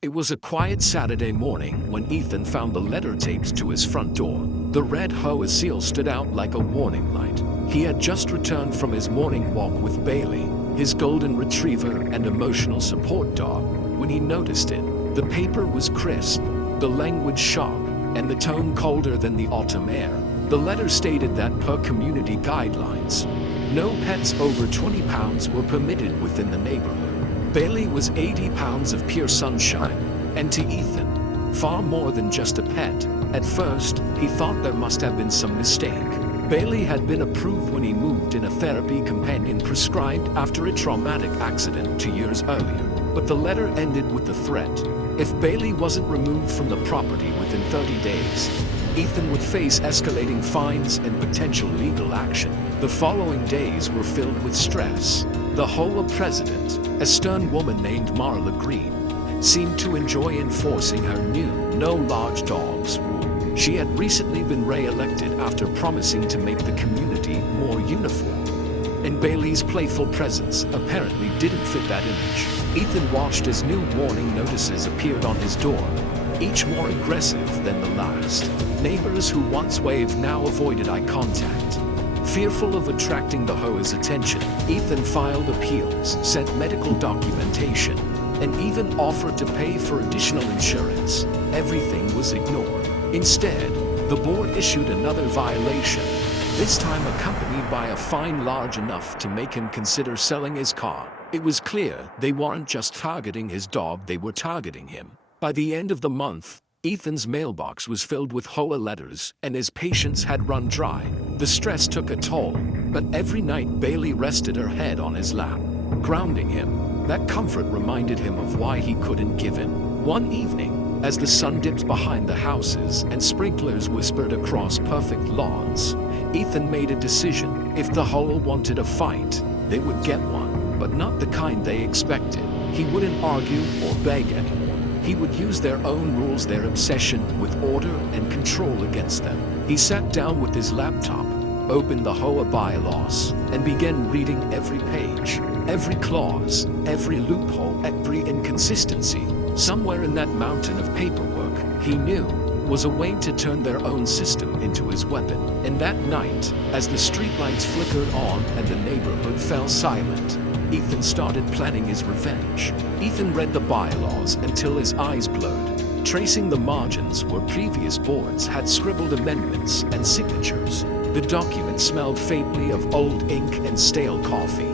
It was a quiet Saturday morning when Ethan found the letter taped to his front door. The red HOA seal stood out like a warning light. He had just returned from his morning walk with Bailey, his golden retriever and emotional support dog, when he noticed it. The paper was crisp, the language sharp, and the tone colder than the autumn air. The letter stated that per community guidelines, no pets over 20 pounds were permitted within the neighborhood. Bailey was 80 pounds of pure sunshine, and to Ethan, far more than just a pet. At first, he thought there must have been some mistake. Bailey had been approved when he moved in a therapy companion prescribed after a traumatic accident 2 years earlier. But the letter ended with the threat. If Bailey wasn't removed from the property within 30 days, Ethan would face escalating fines and potential legal action. The following days were filled with stress. The HOA president, a stern woman named Marla Green, seemed to enjoy enforcing her new "no large dogs" rule. She had recently been re-elected after promising to make the community more uniform, and Bailey's playful presence apparently didn't fit that image. Ethan watched as new warning notices appeared on his door, each more aggressive than the last. Neighbors who once waved now avoided eye contact. Fearful of attracting the HOA's attention, Ethan filed appeals, sent medical documentation, and even offered to pay for additional insurance. Everything was ignored. Instead, the board issued another violation, this time accompanied by a fine large enough to make him consider selling his car. It was clear they weren't just targeting his dog, they were targeting him. By the end of the month, Ethan's mailbox was filled with HOA letters, and his patience had run dry. The stress took a toll, but every night Bailey rested her head on his lap, grounding him. That comfort reminded him of why he couldn't give in. One evening, as the sun dipped behind the houses and sprinklers whispered across perfect lawns, Ethan made a decision. If the HOA wanted a fight, they would get one, but not the kind they expected. He wouldn't argue or beg anymore. He would use their own rules, their obsession with order and control against them. He sat down with his laptop, opened the HOA bylaws, and began reading every page, every clause, every loophole, every inconsistency. Somewhere in that mountain of paperwork, he knew, was a way to turn their own system into his weapon. And that night, as the streetlights flickered on and the neighborhood fell silent, Ethan started planning his revenge. Ethan read the bylaws until his eyes blurred, tracing the margins where previous boards had scribbled amendments and signatures. The document smelled faintly of old ink and stale coffee,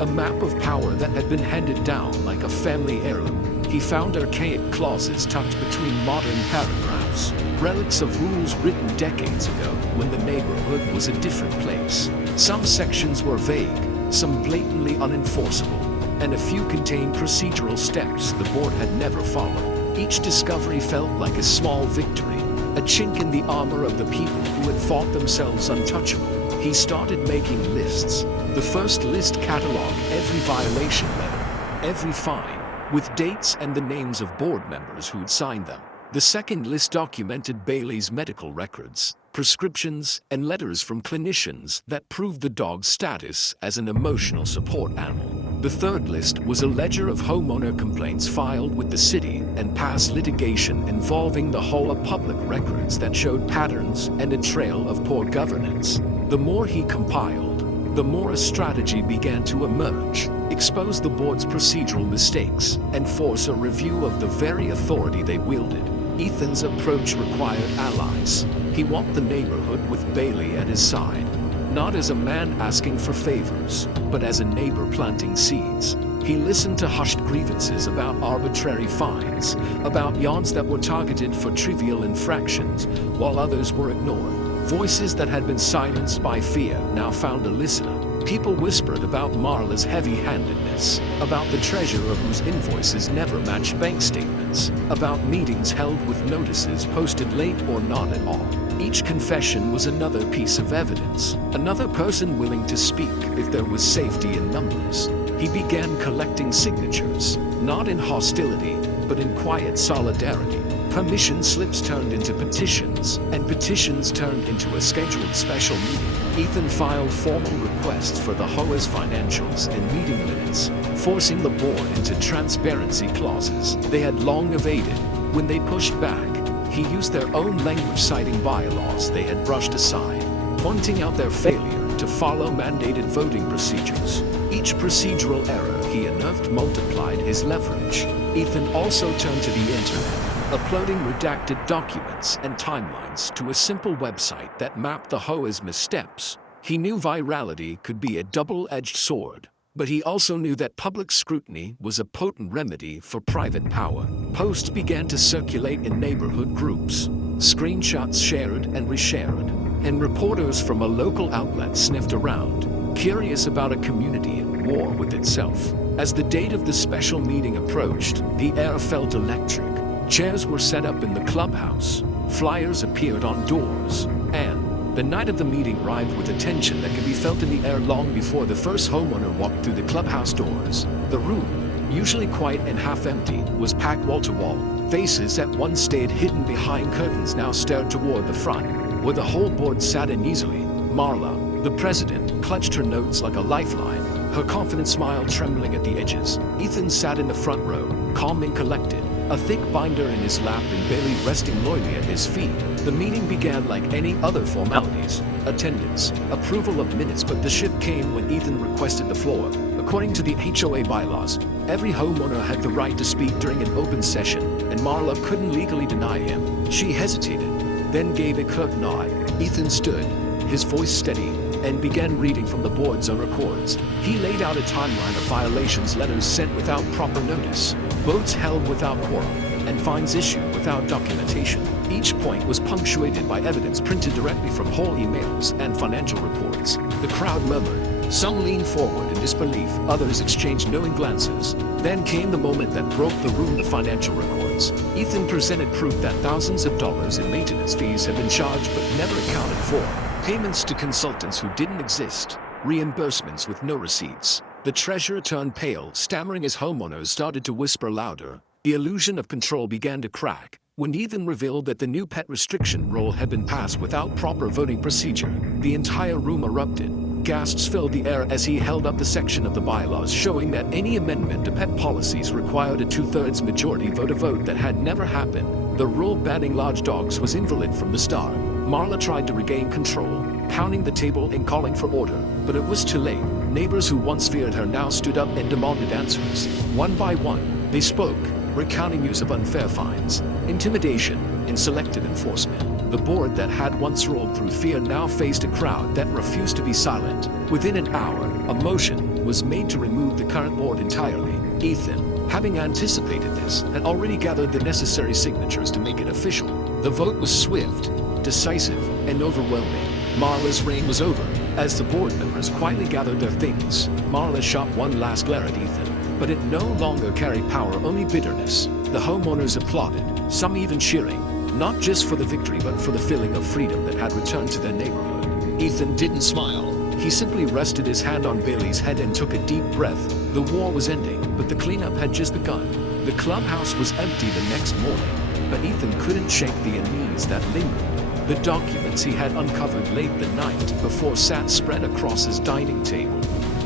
a map of power that had been handed down like a family heirloom. He found archaic clauses tucked between modern paragraphs, relics of rules written decades ago when the neighborhood was a different place. Some sections were vague, some blatantly unenforceable, and a few contained procedural steps the board had never followed. Each discovery felt like a small victory, a chink in the armor of the people who had thought themselves untouchable. He started making lists. The first list cataloged every violation letter, every fine, with dates and the names of board members who'd signed them. The second list documented Bailey's medical records, prescriptions, and letters from clinicians that proved the dog's status as an emotional support animal. The third list was a ledger of homeowner complaints filed with the city and past litigation involving the HOA public records that showed patterns and a trail of poor governance. The more he compiled, the more a strategy began to emerge, expose the board's procedural mistakes, and force a review of the very authority they wielded. Ethan's approach required allies. He walked the neighborhood with Bailey at his side, not as a man asking for favors, but as a neighbor planting seeds. He listened to hushed grievances about arbitrary fines, about yards that were targeted for trivial infractions, while others were ignored. Voices that had been silenced by fear now found a listener. People whispered about Marla's heavy-handedness, about the treasurer whose invoices never matched bank statements, about meetings held with notices posted late or not at all. Each confession was another piece of evidence, another person willing to speak if there was safety in numbers. He began collecting signatures, not in hostility, but in quiet solidarity. Permission slips turned into petitions, and petitions turned into a scheduled special meeting. Ethan filed formal requests for the HOA's financials and meeting minutes, forcing the board into transparency clauses they had long evaded. When they pushed back, he used their own language citing bylaws they had brushed aside, pointing out their failure to follow mandated voting procedures. Each procedural error he unearthed multiplied his leverage. Ethan also turned to the internet, uploading redacted documents and timelines to a simple website that mapped the HOA's missteps. He knew virality could be a double-edged sword, but he also knew that public scrutiny was a potent remedy for private power. Posts began to circulate in neighborhood groups, screenshots shared and reshared, and reporters from a local outlet sniffed around, curious about a community at war with itself. As the date of the special meeting approached, the air felt electric. Chairs were set up in the clubhouse, flyers appeared on doors, and the night of the meeting arrived with a tension that could be felt in the air long before the first homeowner walked through the clubhouse doors. The room, usually quiet and half empty, was packed wall to wall. Faces that once stayed hidden behind curtains now stared toward the front, where the whole board sat uneasily. Marla, the president, clutched her notes like a lifeline, her confident smile trembling at the edges. Ethan sat in the front row, calm and collected, a thick binder in his lap and Bailey resting loyally at his feet. The meeting began like any other formalities: attendance, approval of minutes, but the shift came when Ethan requested the floor. According to the HOA bylaws, every homeowner had the right to speak during an open session, and Marla couldn't legally deny him. She hesitated, then gave a curt nod. Ethan stood, his voice steady, and began reading from the board's own records. He laid out a timeline of violations, letters sent without proper notice, votes held without quorum, and fines issued without documentation. Each point was punctuated by evidence printed directly from whole emails and financial reports. The crowd murmured. Some leaned forward in disbelief, others exchanged knowing glances. Then came the moment that broke the room: the financial records. Ethan presented proof that thousands of dollars in maintenance fees had been charged but never accounted for. Payments to consultants who didn't exist, reimbursements with no receipts. The treasurer turned pale, stammering as homeowners started to whisper louder. The illusion of control began to crack when Ethan revealed that the new pet restriction rule had been passed without proper voting procedure. The entire room erupted. Gasps filled the air as he held up the section of the bylaws showing that any amendment to pet policies required a 2/3 majority vote that had never happened. The rule banning large dogs was invalid from the start. Marla tried to regain control, pounding the table and calling for order, but it was too late. Neighbors who once feared her now stood up and demanded answers. One by one, they spoke, recounting use of unfair fines, intimidation, and selective enforcement. The board that had once ruled through fear now faced a crowd that refused to be silent. Within an hour, a motion was made to remove the current board entirely. Ethan, having anticipated this, had already gathered the necessary signatures to make it official. The vote was swift, decisive, and overwhelming. Marla's reign was over. As the board members quietly gathered their things, Marla shot one last glare at Ethan, but it no longer carried power, only bitterness. The homeowners applauded, some even cheering, not just for the victory but for the feeling of freedom that had returned to their neighborhood. Ethan didn't smile. He simply rested his hand on Bailey's head and took a deep breath. The war was ending, but the cleanup had just begun. The clubhouse was empty the next morning, but Ethan couldn't shake the unease that lingered. The documents he had uncovered late the night before sat spread across his dining table,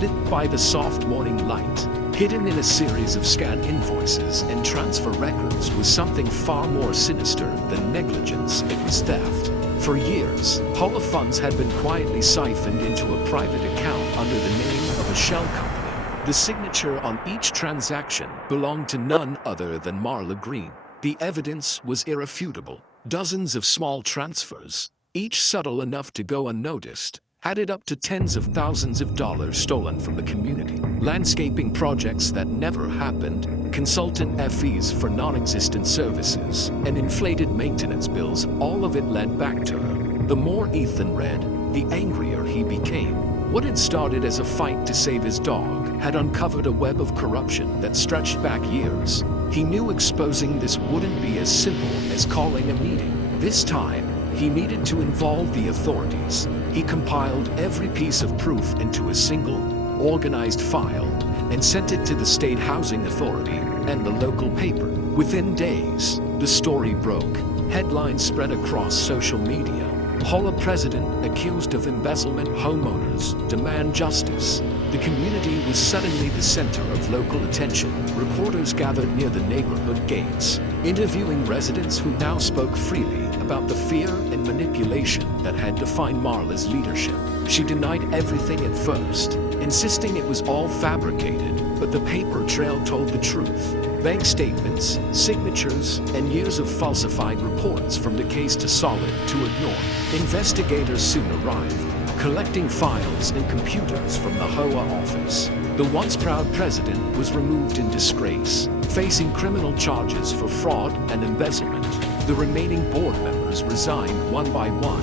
lit by the soft morning light. Hidden in a series of scanned invoices and transfer records was something far more sinister than negligence. It was theft. For years, HOA funds had been quietly siphoned into a private account under the name of a shell company. The signature on each transaction belonged to none other than Marla Green. The evidence was irrefutable. Dozens of small transfers, each subtle enough to go unnoticed, added up to tens of thousands of dollars stolen from the community. Landscaping projects that never happened, consultant fees for non-existent services, and inflated maintenance bills, all of it led back to her. The more Ethan read, the angrier he became. What had started as a fight to save his dog had uncovered a web of corruption that stretched back years. He knew exposing this wouldn't be as simple as calling a meeting. This time, he needed to involve the authorities. He compiled every piece of proof into a single, organized file, and sent it to the State Housing Authority and the local paper. Within days, the story broke. Headlines spread across social media. HOA president accused of embezzlement, homeowners demand justice. The community was suddenly the center of local attention. Reporters gathered near the neighborhood gates, interviewing residents who now spoke freely about the fear and manipulation that had defined Marla's leadership. She denied everything at first, insisting it was all fabricated, but the paper trail told the truth. Bank statements, signatures, and years of falsified reports from the case too solid to ignore. Investigators soon arrived, collecting files and computers from the HOA office. The once proud president was removed in disgrace, facing criminal charges for fraud and embezzlement. The remaining board members resigned one by one,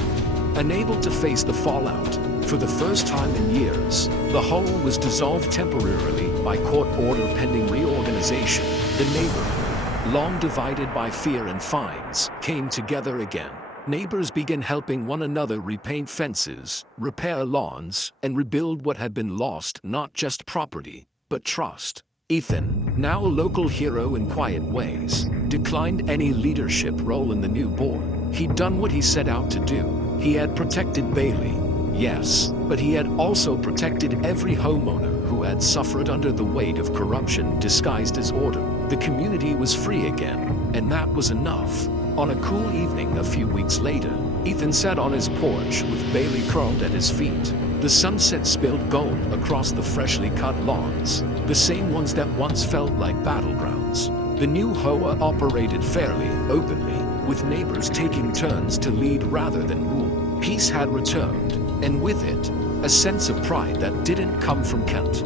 unable to face the fallout. For the first time in years, the HOA was dissolved temporarily by court order pending reorganization. The neighborhood, long divided by fear and fines, came together again. Neighbors began helping one another repaint fences, repair lawns, and rebuild what had been lost, not just property, but trust. Ethan, now a local hero in quiet ways, declined any leadership role in the new board. He'd done what he set out to do. He had protected Bailey, yes, but he had also protected every homeowner who had suffered under the weight of corruption disguised as order. The community was free again, and that was enough. On a cool evening a few weeks later, Ethan sat on his porch with Bailey curled at his feet. The sunset spilled gold across the freshly cut lawns, the same ones that once felt like battlegrounds. The new HOA operated fairly, openly, with neighbors taking turns to lead rather than rule. Peace had returned, and with it, a sense of pride that didn't come from Kent.